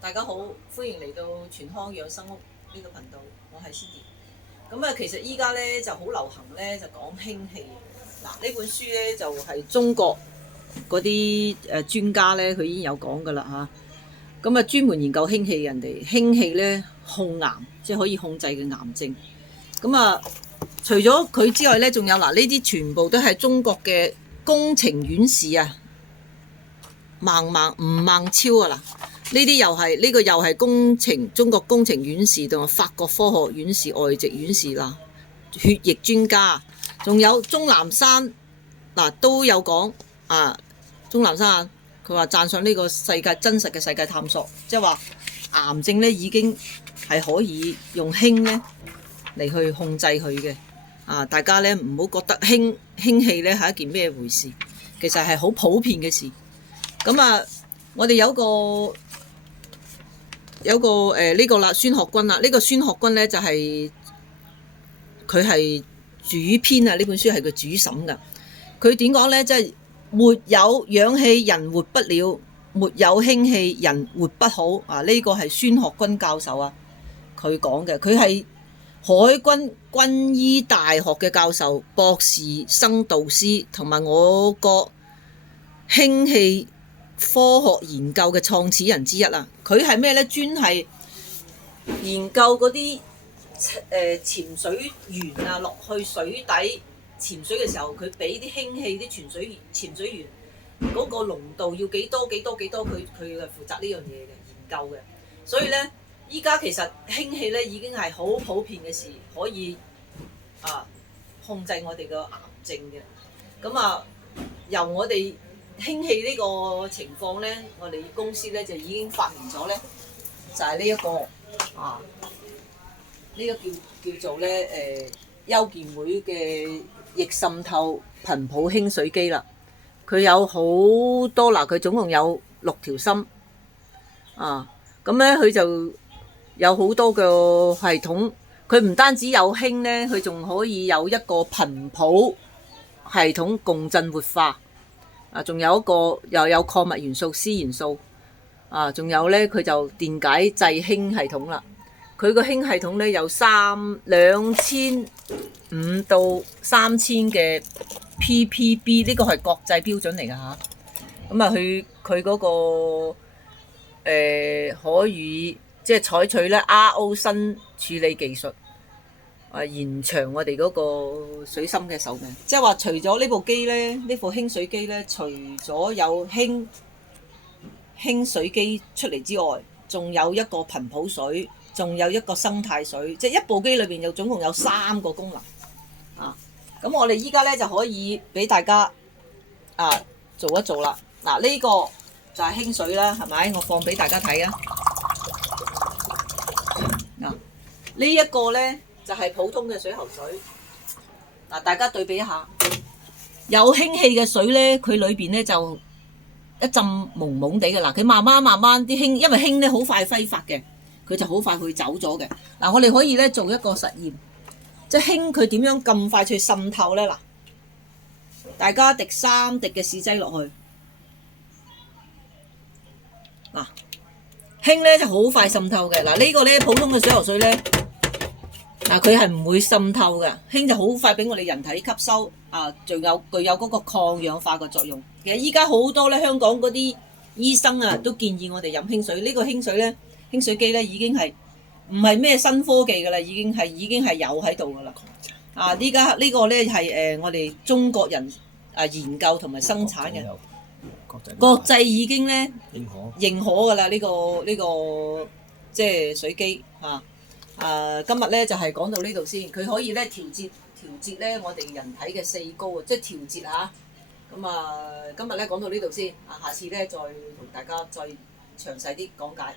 大家好，歡迎嚟到全康養生屋呢個頻道，我係 Cindy。咁啊，其實依家咧就好流行咧，就講氫氣。嗱，呢本書咧就係中國嗰啲專家咧，佢已經有講噶啦嚇。咁啊，專門研究氫氣，人哋氫氣咧控癌，即係可以控制嘅癌症。咁啊，除咗佢之外咧，仲有嗱，呢啲全部都係中國嘅工程院士啊，吳孟超啊嗱。呢啲又係呢個又係中國工程院士同埋法國科學院士、外籍院士啦，血液專家，仲有鍾南山嗱都有講啊。鍾南山佢話讚賞呢個世界真實嘅世界探索，即係話癌症咧已經係可以用氫咧嚟去控制佢嘅啊！大家咧唔好覺得氫氣咧係一件咩回事，其實係好普遍嘅事。咁啊，我哋有個呢個啦，孫學軍啦，呢個孫學軍咧就係佢係主編啊，呢本書係佢主審噶。佢點講咧？即係沒有氧氣人活不了，沒有氫氣人活不好啊！呢個係孫學軍教授啊，佢講嘅。佢係海軍軍醫大學嘅教授、博士生導師，同埋我國氫氣科學研究嘅創始人之一啊！佢係咩咧？專係研究嗰啲潛水員啊，落去水底潛水嘅時候，佢俾啲氫氣啲潛水員嗰個濃度要幾多，佢係負責呢樣嘢嘅研究嘅。所以咧，依家其實氫氣咧已經係好普遍嘅事，可以控制我哋嘅癌症嘅。咁啊，由我哋氫氣呢個情況咧，我哋公司咧就已經發明咗咧，就係呢一個呢個叫做咧休健會嘅逆滲透頻譜氫水機啦。佢有好多嗱，佢總共有6條芯啊。咁咧佢就有好多個系統，佢唔單止有氫咧，佢仲可以有一個頻譜系統共振活化。仲有一個又有礦物元素鍶元素仲有咧佢就電解製氫系統啦。佢個氫系統咧有2500到3000嘅 ppb， 呢個係國際標準嚟㗎嚇。咁啊，佢嗰個可以即係採取咧 RO 新處理技術。延長我哋嗰個水深嘅壽命，即係話除咗呢部機咧，呢部氫水機咧，除咗有氫水機出嚟之外，仲有一個頻譜水，仲有一個生態水，即係一部機裏邊總共有3個功能咁我哋依家咧就可以俾大家做一做啦。嗱，呢個就係氫水啦，係咪？我放俾大家睇啊。呢一個咧就係普通嘅水喉水。大家對比一下，有氫氣嘅水咧，佢裏邊咧就一浸蒙蒙地嘅。佢慢慢啲氫，因為氫咧好快揮發嘅，佢就好快會走咗嘅。我哋可以咧做一個實驗，即係氫佢點樣咁快去滲透咧？大家滴3滴嘅試劑落去，氫咧就好快滲透嘅。呢個咧普通嘅水喉水咧。佢係唔會滲透嘅，氫就好快俾我哋人體吸收仲有具有嗰個抗氧化嘅作用。其實依家好多咧香港嗰啲醫生都建議我哋飲氫水。呢個氫水咧，氫水機咧已經係唔係咩新科技㗎啦，已經係有喺度㗎啦。依家呢個咧係我哋中國人研究同埋生產嘅，國際已經咧認可㗎啦。呢個即係水機今日咧就係講到呢度先。佢可以咧調節咧我哋人體嘅4高即係調節嚇。咁今日咧講到呢度先下次咧再同大家再詳細啲講解。